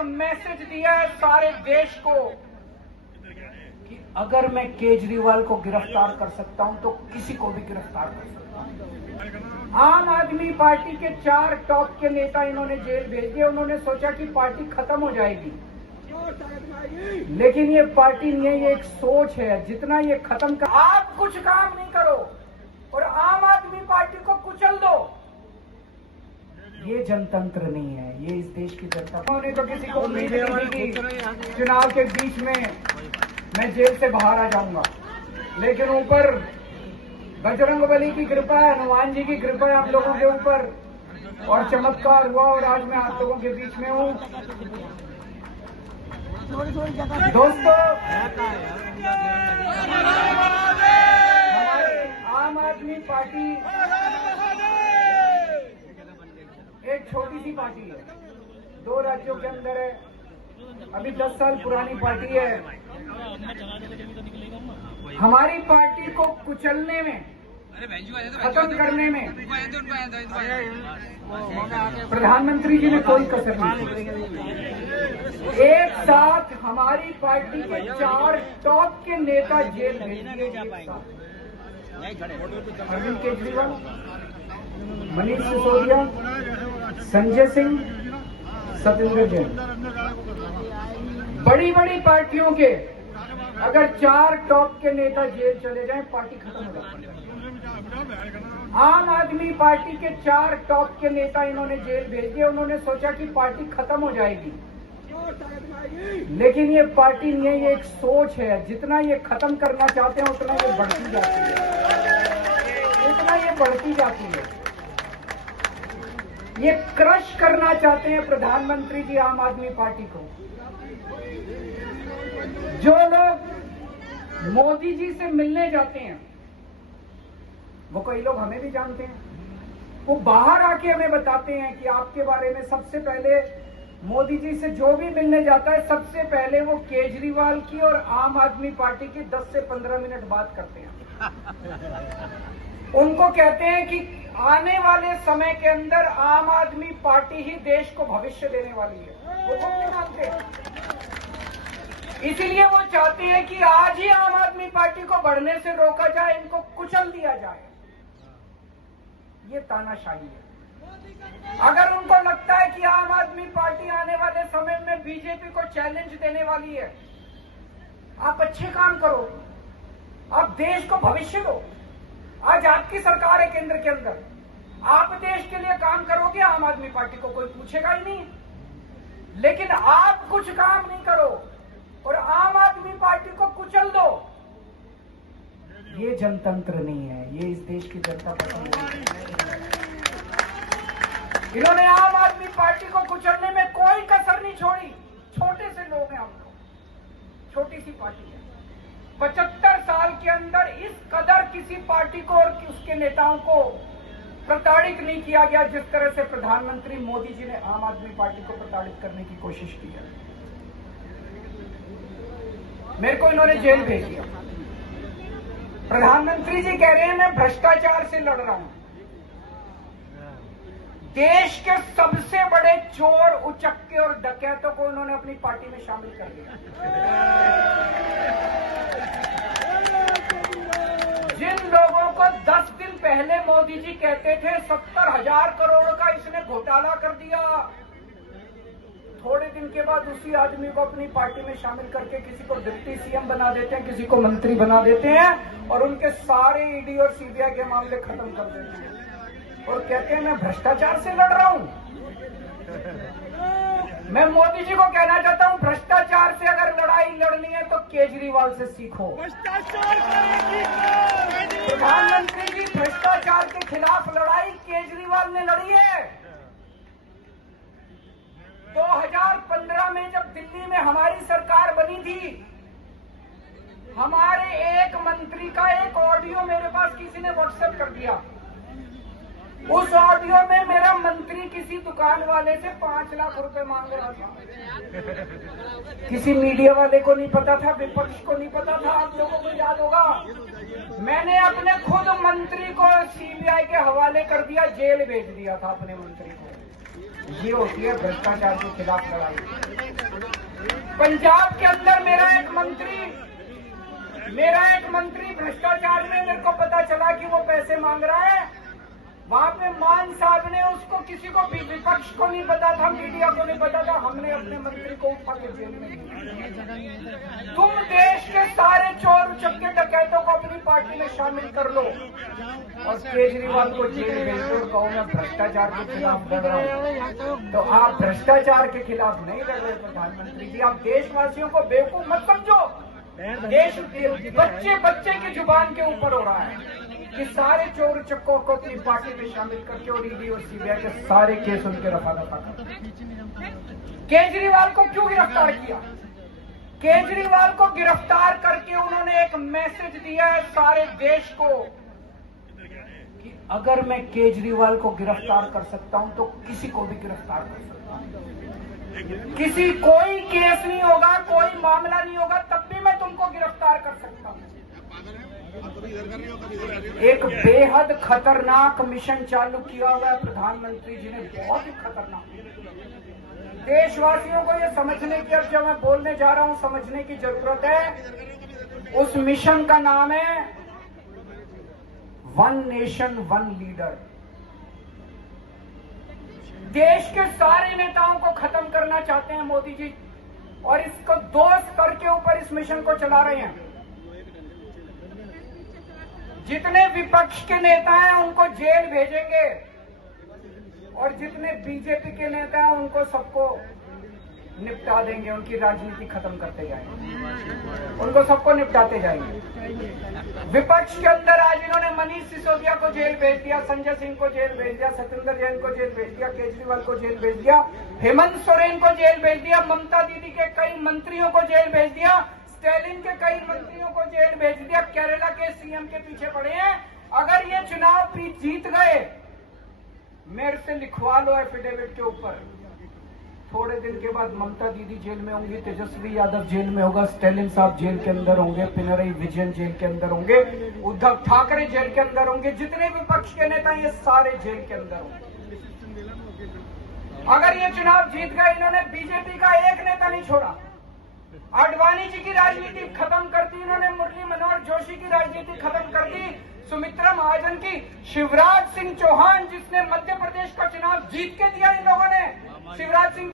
एक मैसेज दिया है सारे देश को कि अगर मैं केजरीवाल को गिरफ्तार कर सकता हूं तो किसी को भी गिरफ्तार कर सकता हूं। आम आदमी पार्टी के 4 टॉप के नेता इन्होंने जेल भेज दिए। उन्होंने सोचा कि पार्टी खत्म हो जाएगी, लेकिन ये पार्टी नहीं है, ये एक सोच है। जितना ये खत्म कर, आप कुछ काम नहीं करो और आम आदमी पार्टी को कुचल दो, ये जनतंत्र नहीं है, ये इस देश की जनता। उन्होंने तो किसी को उम्मीद नहीं की चुनाव के बीच में मैं जेल से बाहर आ जाऊंगा, लेकिन ऊपर बजरंगबली की कृपा है, हनुमान जी की कृपा है हम लोगों के ऊपर, और चमत्कार हुआ और आज मैं आप लोगों के बीच में हूँ। दोस्तों, हमारी आम आदमी पार्टी एक छोटी सी पार्टी है, 2 राज्यों के अंदर है, अभी 10 साल पुरानी पार्टी है। हमारी पार्टी को कुचलने में, खत्म करने में प्रधानमंत्री जी ने कोई कसर नहीं की। एक साथ हमारी पार्टी के 4 टॉप के नेता जेल भेज दिए। अरविंद केजरीवाल, मनीष सिसोदिया, संजय सिंह, सत्येंद्र जैन। बड़ी बड़ी पार्टियों के अगर 4 टॉप के नेता जेल चले जाएं, पार्टी खत्म हो जाती है। आम आदमी पार्टी के 4 टॉप के नेता इन्होंने जेल भेज दिए। उन्होंने सोचा कि पार्टी खत्म हो जाएगी, लेकिन ये पार्टी नहीं है, ये एक सोच है। जितना ये खत्म करना चाहते हैं उतना ये बढ़ती जाती है, उतना ये बढ़ती जाती है। ये क्रश करना चाहते हैं प्रधानमंत्री जी आम आदमी पार्टी को। जो लोग मोदी जी से मिलने जाते हैं, वो कई लोग हमें भी जानते हैं, वो बाहर आके हमें बताते हैं कि आपके बारे में सबसे पहले मोदी जी से जो भी मिलने जाता है, सबसे पहले वो केजरीवाल की और आम आदमी पार्टी की 10 से 15 मिनट बात करते हैं। उनको कहते हैं कि आने वाले समय के अंदर आम आदमी पार्टी ही देश को भविष्य देने वाली है। वो खुद नहीं मानते हैं, इसीलिए वो चाहते हैं कि आज ही आम आदमी पार्टी को बढ़ने से रोका जाए, इनको कुचल दिया जाए। ये तानाशाही है। अगर उनको लगता है कि आम आदमी पार्टी आने वाले समय में बीजेपी को चैलेंज देने वाली है, आप अच्छे काम करो, आप देश को भविष्य दो। आज आपकी सरकार है केंद्र के अंदर, आप देश के लिए काम करोगे, आम आदमी पार्टी को कोई पूछेगा ही नहीं। लेकिन आप कुछ काम नहीं करो और आम आदमी पार्टी को कुचल दो, ये जनतंत्र नहीं है, ये इस देश की जनता पसंद है। इन्होंने आम आदमी पार्टी को कुचलने में कोई कसर नहीं छोड़ी। छोटे से लोग हैं हम लोग, छोटी सी पार्टी है। 75 साल के अंदर इस कदर किसी पार्टी को और उसके नेताओं को प्रताड़ित नहीं किया गया जिस तरह से प्रधानमंत्री मोदी जी ने आम आदमी पार्टी को प्रताड़ित करने की कोशिश की है। मेरे को इन्होंने जेल भेज दिया। प्रधानमंत्री जी कह रहे हैं मैं भ्रष्टाचार से लड़ रहा हूं। देश के सबसे बड़े चोर, उचक्के और डकैतों को उन्होंने अपनी पार्टी में शामिल कर दिया। जिन लोगों को 10 दिन पहले मोदी जी कहते थे 70,000 करोड़ का इसने घोटाला कर दिया, थोड़े दिन के बाद उसी आदमी को अपनी पार्टी में शामिल करके किसी को डिप्टी सीएम बना देते हैं, किसी को मंत्री बना देते हैं और उनके सारे ईडी और सीबीआई के मामले खत्म कर देते हैं और कहते हैं मैं भ्रष्टाचार से लड़ रहा हूं। मैं मोदी जी को कहना चाहता हूं, भ्रष्टाचार से अगर लड़ाई लड़नी है तो केजरीवाल से सीखो। प्रधानमंत्री जी, भ्रष्टाचार के खिलाफ लड़ाई केजरीवाल ने लड़ी है। 2015 में जब दिल्ली में हमारी सरकार बनी थी, हमारे एक मंत्री का एक ऑडियो मेरे पास किसी ने व्हाट्सएप कर दिया। उस ऑडियो में मेरा मंत्री किसी दुकान वाले से 5 लाख रुपए मांग रहा था। किसी मीडिया वाले को नहीं पता था, विपक्ष को नहीं पता था, आप लोगों को याद होगा। मैंने अपने खुद मंत्री को सीबीआई के हवाले कर दिया, जेल भेज दिया था अपने मंत्री को। ये होती है भ्रष्टाचार के खिलाफ लड़ाई। पंजाब के अंदर मेरा एक मंत्री भ्रष्टाचार में मेरे को पता चला कि वो पैसे मांग रहा है। वहां पे मान साहब ने उसको, किसी को भी, विपक्ष को नहीं पता था, मीडिया को नहीं पता था, हमने अपने मंत्री को उठा के जेल में दिया। तुम देश के सारे चोर उचक्के डकैतों को अपनी पार्टी में शामिल कर लो और केजरीवाल को जेल भेज दो। कहो मैं भ्रष्टाचार के खिलाफ लड़ रहा हूं, तो आप भ्रष्टाचार के खिलाफ नहीं लड़ रहे प्रधानमंत्री जी। आप देशवासियों को बेवकूफ मत समझो। देश बच्चे की जुबान के ऊपर हो रहा है कि सारे चोर चक्कों को अपनी पार्टी में शामिल करके और ईडी और सीबीआई के सारे केस उनके रफा दफा कर। केजरीवाल को क्यों गिरफ्तार किया? केजरीवाल को गिरफ्तार करके उन्होंने एक मैसेज दिया है सारे देश को कि अगर मैं केजरीवाल को गिरफ्तार कर सकता हूं तो किसी को भी गिरफ्तार कर सकता हूं। कोई केस नहीं होगा, कोई मामला नहीं होगा, तब भी मैं तुमको गिरफ्तार कर सकता हूं। एक बेहद खतरनाक मिशन चालू किया हुआ है प्रधानमंत्री जी ने, बहुत ही खतरनाक। देशवासियों को ये समझने की, अब जब मैं बोलने जा रहा हूं, समझने की जरूरत है। उस मिशन का नाम है वन नेशन वन लीडर। देश के सारे नेताओं को खत्म करना चाहते हैं मोदी जी, और इसको 2 स्तर के ऊपर इस मिशन को चला रहे हैं। जितने विपक्ष के नेता हैं उनको जेल भेजेंगे और जितने बीजेपी के नेता हैं उनको सबको निपटा देंगे, उनकी राजनीति खत्म करते जाएंगे, उनको सबको निपटाते जाएंगे। विपक्ष के अंदर आज इन्होंने मनीष सिसोदिया को जेल भेज दिया, संजय सिंह को जेल भेज दिया, सत्येंद्र जैन को जेल भेज दिया, केजरीवाल को जेल भेज दिया, हेमंत सोरेन को जेल भेज दिया, ममता दीदी के कई मंत्रियों को जेल भेज दिया, स्टैलिन के कई मंत्रियों को जेल भेज दिया, केरला के सीएम के पीछे पड़े हैं। अगर ये चुनाव जीत गए, मेरे से लिखवा लो एफिडेविट के ऊपर, थोड़े दिन के बाद ममता दीदी जेल में होंगी, तेजस्वी यादव जेल में होगा, स्टैलिन साहब जेल के अंदर होंगे, पिनरई विजयन जेल के अंदर होंगे, उद्धव ठाकरे जेल के अंदर होंगे, जितने विपक्ष के नेता ये सारे जेल के अंदर होंगे। अगर ये चुनाव जीत गए, इन्होंने बीजेपी का एक नेता नहीं छोड़ा। आडवाणी जी की राजनीति खत्म कर दी इन्होंने, मुरली मनोहर जोशी की राजनीति खत्म कर दी, सुमित्रा महाजन की, शिवराज सिंह चौहान जिसने मध्य प्रदेश का चुनाव जीत के दिया इन लोगों ने, शिवराज सिंह